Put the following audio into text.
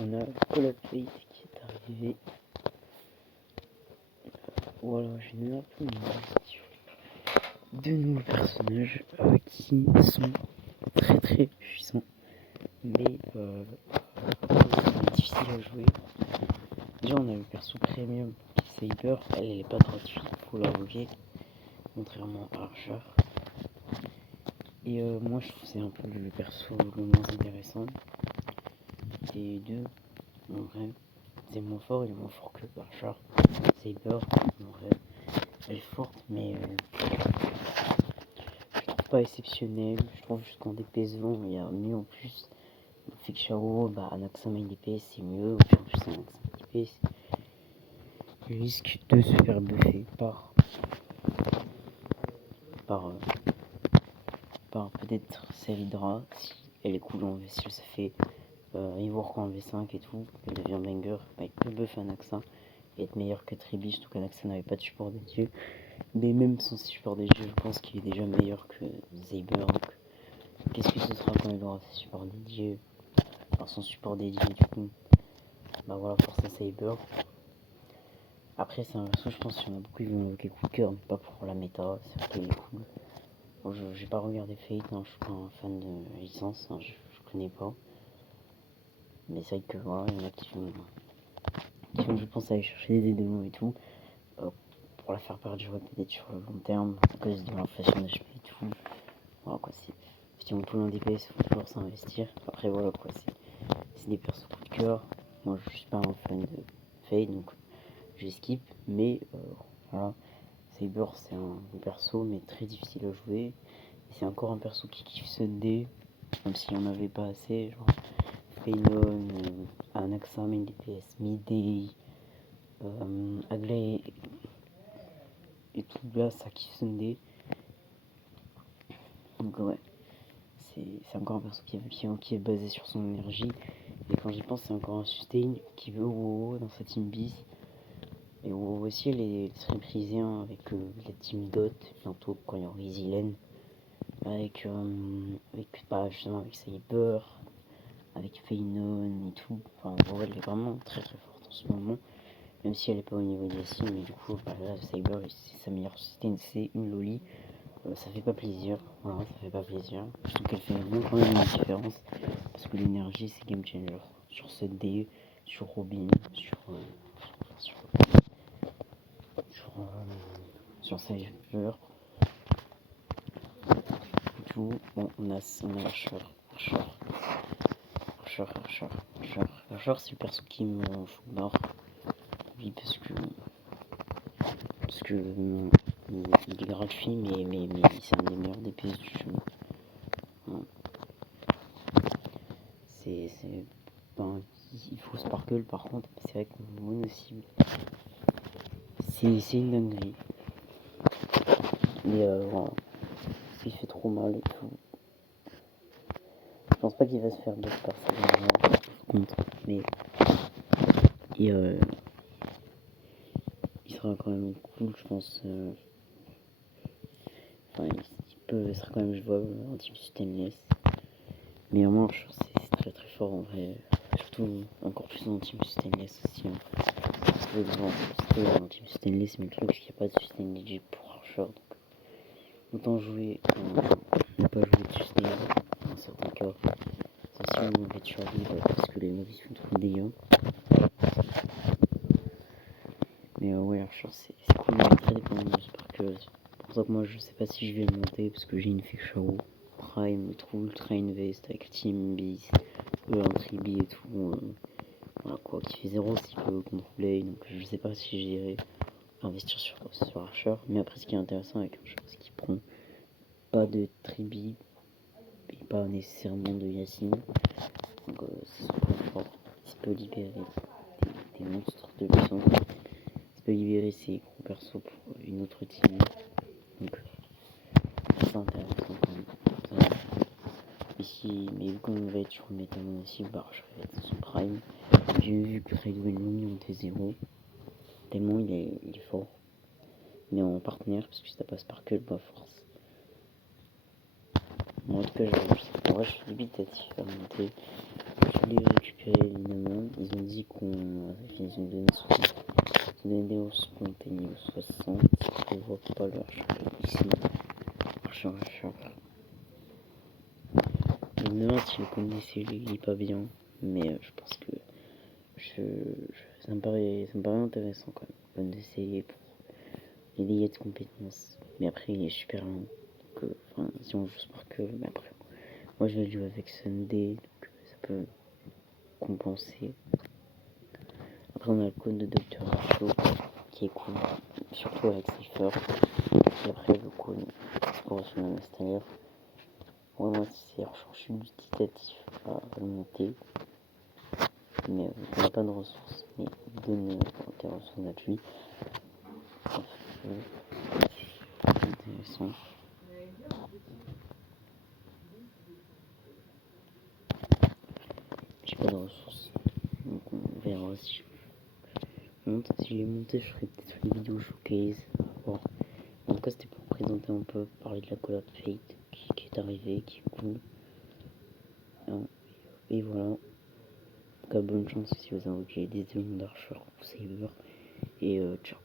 on a Call of Fate qui est arrivé. Voilà, j'ai mis un peu une liste de nouveaux personnages qui sont très puissants, mais c'est difficile à jouer. Déjà, on a le perso premium qui est Saber, elle est pas gratuite, faut l'avouer, contrairement à Archer. Et moi, je trouve que c'est un peu le perso le moins intéressant des deux. En vrai, c'est moins fort, il est moins fort que Archer. Saber, en vrai, elle est forte, mais je trouve pas exceptionnelle. Je trouve juste qu'en DPS vent, il y a mieux en plus. Le fait que Shao, Anaxa main DPS c'est mieux, ou puis en plus Anaxa main DPS, il risque de se faire buffer par peut-être Selidra, si elle est cool en V6, si elle se fait rework en V5 et tout, elle devient banger, il peut buffer Anaxa et être meilleur que Tribi, surtout qu'Anaxa n'avait pas de support des dieux. Mais même sans support des dieux, je pense qu'il est déjà meilleur que Saber. Donc qu'est-ce que ce sera quand il aura ses supports des dieux, enfin son support des dieux du coup. Voilà, force à Saber. Après c'est un perso, je pense qu'il y en a beaucoup qui vont invoquer coup de cœur, mais pas pour la méta, c'est vrai qu'il est cool. Bon, j'ai pas regardé Fate, hein, je suis pas un fan de licence, hein, je connais pas. Mais c'est vrai que voilà, il y en a qui vont je pense aller chercher des démos et tout. Pour la faire perdurer peut-être sur le long terme, à cause de l'inflation d'HP et tout. Voilà quoi, c'est. Si on peut un DPS, il faut toujours s'investir. Après voilà quoi, c'est des persos coup de cœur. Moi je suis pas un fan de Fade, donc je skip. Mais voilà, Saber c'est un perso mais très difficile à jouer. C'est encore un perso qui kiffe ce dé, même s'il n'y en avait pas assez. Genre Paynon, Anaxa, main DPS, Midday, Agley et tout là, ça kiffe ce dé. Donc ouais, c'est encore un perso qui est basé sur son énergie. Et quand j'y pense, c'est encore un sustain qui veut WoW dans sa team bis. Et WoW aussi, elle est très prisée hein, avec la team Dot, bientôt quand il y aura EasyLane. Avec justement avec Saber, avec Feynon et tout. Enfin, WoW, elle est vraiment très forte en ce moment. Même si elle est pas au niveau d'Yassin, mais du coup, là, Saber, c'est sa meilleure sustain, c'est une loli. Ça fait pas plaisir, voilà, ça fait pas plaisir. Je trouve qu'elle fait quand même une différence parce que l'énergie c'est game changer sur ce D, sur Robin, sur Sager et tout. Bon, on a Archer, c'est le perso qui me fout mort. Oui, parce que il est gratuit, mais c'est un des meilleurs DPS du jeu. Voilà. Il faut Sparkle par contre, c'est vrai qu'on mono cible. C'est une dinguerie. Mais voilà, il fait trop mal et tout. Je pense pas qu'il va se faire buff par ça contre, mais il sera quand même cool, je pense. Enfin, il sera quand même jouable en team stainless. Mais en manche, c'est très fort en vrai. Surtout encore plus en team stainless aussi. Hein. Parce que en team stainless, mais le truc c'est qu'il n'y a pas de sustain DJ pour Archer. Donc autant jouer, ne pas jouer de sustain dans certains cas. C'est aussi une mauvaise survie parce que les mobs font trop de dégâts. Mais ouais, Archer c'est cool, mais très dépendant de Sparkle. C'est pour ça que moi je sais pas si je vais le monter parce que j'ai une fake Shao Prime, trop ultra invest avec Team Beast, un Tribi et tout. Voilà quoi, qui fait 0 s'il peut contrôler, donc je sais pas si j'irai investir sur Archer. Mais après, ce qui est intéressant avec Archer, c'est qu'il prend pas de Tribi et pas nécessairement de Yassin. Donc c'est super fort. Il peut libérer des monstres de puissance. Il peut libérer ses gros persos pour une autre team. Donc c'est intéressant quand même. Ici, mais vu qu'on va être sur le métamon aussi, Archer va être dans son prime. J'ai vu que Raido et Lumi ont été 0. Tellement il est fort. Mais en partenaire, parce que si t'as pas Sparkle, force. Bon, en tout cas, je suis dubitatif à monter. Je les récupérer évidemment. Ils ont dit ils ont donné des ressources spontanées aux 60. Je vois pas l'archère ici. Archère. Je me demande si le connaissez, il lit pas bien. Mais je pense que ça me paraît intéressant quand même d'essayer pour les de compétences. Mais après il est super lent. Donc si on joue par que, mais après moi je vais jouer avec Sunday, donc ça peut compenser. Après on a le code de Dr. Show qui est cool, surtout avec Cypher. Et après le code correspondant à l'extérieur. Moi c'est je suis dubitatif à le monter. Mais on n'a pas de ressources. Mais il donne des ressources gratuites. Intéressant. J'ai pas de ressources. Donc on verra si je monte. Si je les monté, je ferai peut-être une vidéo showcase. Bon. En tout cas, c'était pour présenter un peu, parler de la collab Fate qui est arrivée, qui est cool. Et voilà. En tout cas, bonne chance si vous invoquez des démons d'Archer ou Saber. Et ciao.